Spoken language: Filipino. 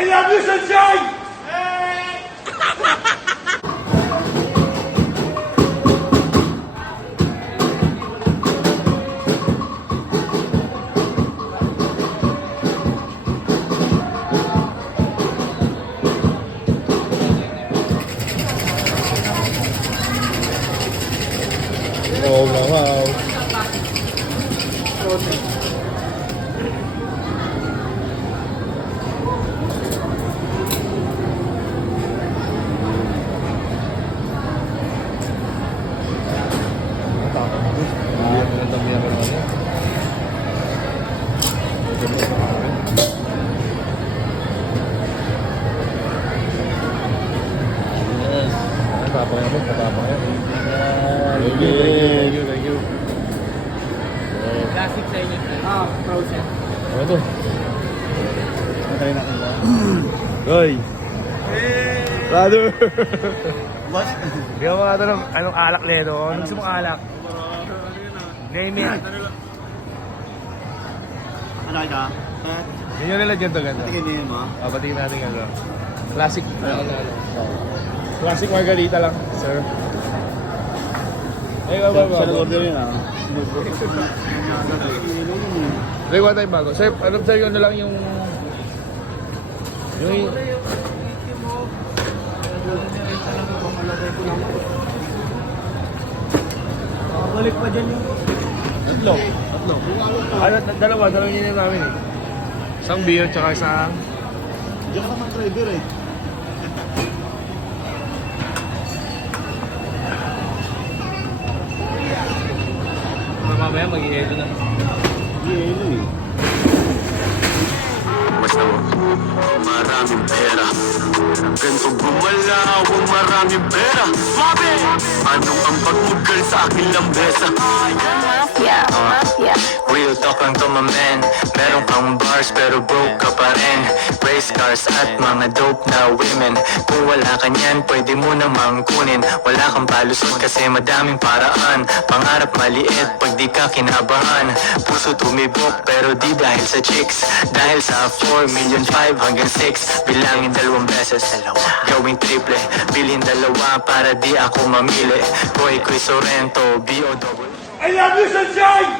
I love you, sunshine! Oo, wow. Classic sa inyo. Frozen. Ano to? Matay natin ba? Hoy! Brother! Boss? Bigyan mo nga ito ng anong alak nito. Anong gusto mong alak? Name it. Ano ka? Yun yung nila dyan to ganda. Tingin niyo mo? Patingin natin ano. Classic. Classic margarita lang, sir. Ay, Sa order yun ah. Like, one time bago. Sir, ano sa'yo ano lang yung... Yung... Balik pa dyan yung... Tatlo. Dalawa yun yung namin eh. Isang beer, tsaka isang... Diyan ka naman driver eh. Mamaya mag-i-elo na. Yelo eh. Basta maraming pera. Ganto gumalaw ang maraming pera. Mabe! Anong ang pagmugal sa akin lambesa? Mafia. Real talk lang to my man. Meron kang bars pero broke ka pa rin. Race cars at mga dope na women. Kung wala ka niyan, pwede mo namang kunin. Wala kang palusot kasi madaming paraan. Pangarap maliit pag di ka kinabahan. Puso tumibok pero di dahil sa chicks. Dahil sa 4 million 5 hanggang 6. Bilangin 2 beses. Gawing triple. Bilhin 2 para di ako mamili. Boy Chris Sorrento, B.O. I love you, sunshine!